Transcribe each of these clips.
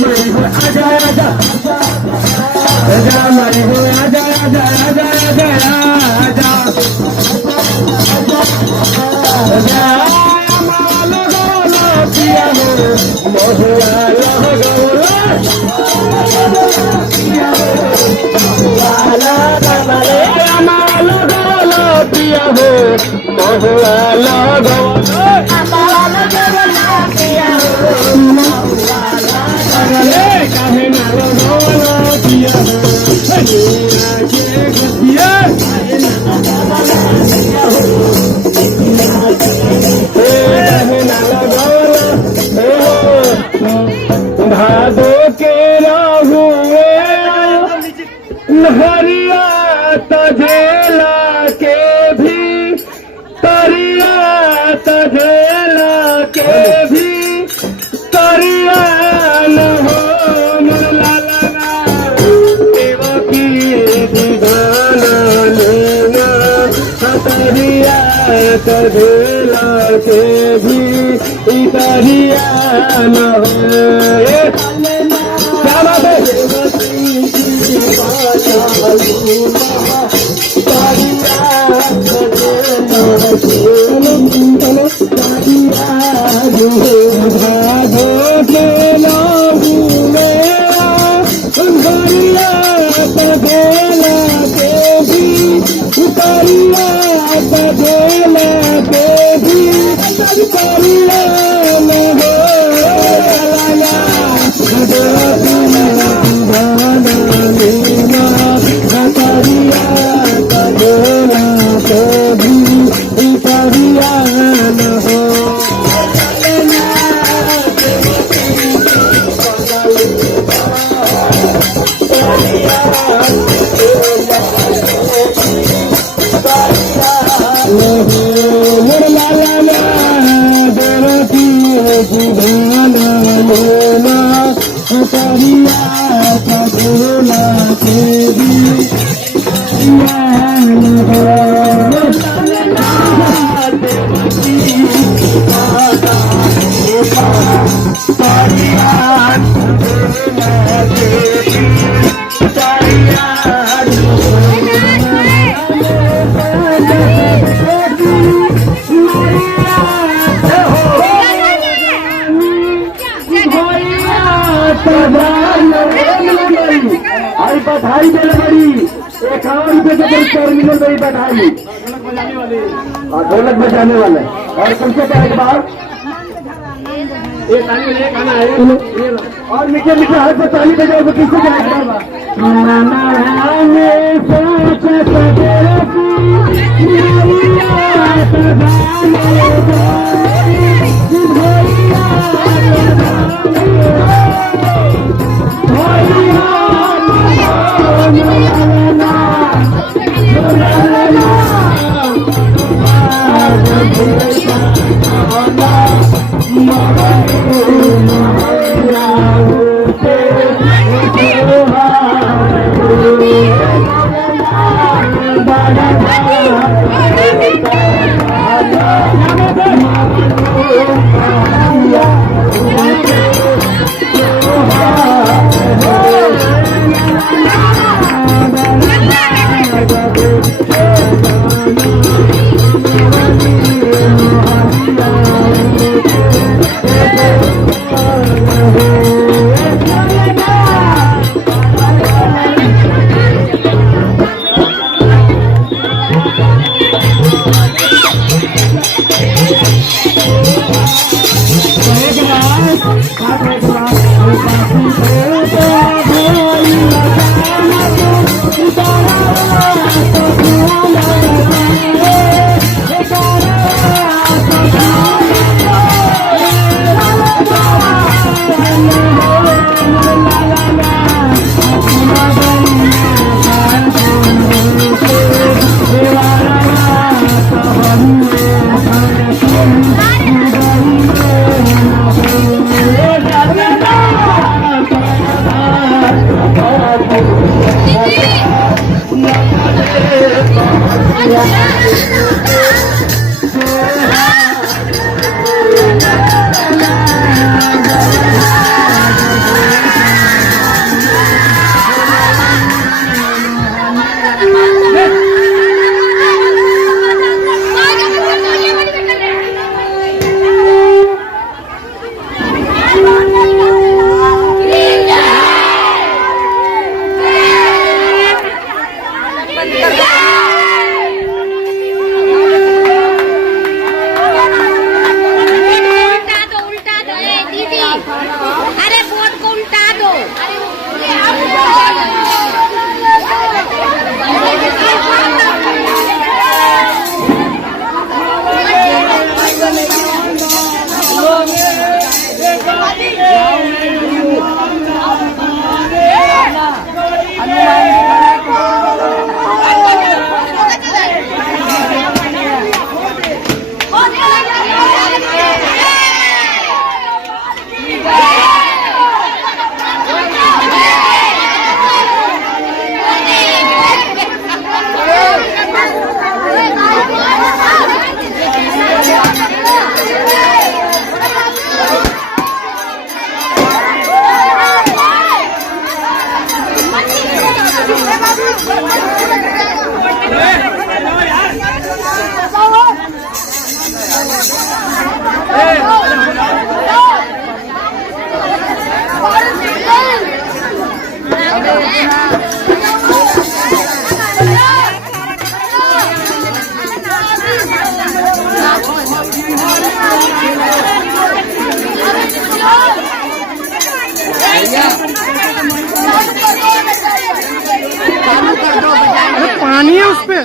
मारी हो आजा आजा आजा मारी हो आजा आजा आजा आजा आजा आजा माला गोला पिया हो महुआ लगोला पिया हो माला गोला पिया हो महुआ लगोला पिया हो काहे ना लगोला पिया हो दुनिया के गतिया भादो के राहुए हरिया तझेला के भी तरिया तझेला के भी तरिया न हो मन लाला देवकी दीवाना लेना तरिया तझेला के भी तरिया न हो क्या बात है आई बधाई देने बड़ी 51 रुपए के टर्मिनल बड़ी बधाई और ढोलक बजाने वाले और तुमसे क्या एक बार एक गाना है और मीठे मीठे हाथ से ताली बजाओ तो किससे क्या एक बार पानी है उस पे।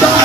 Bye.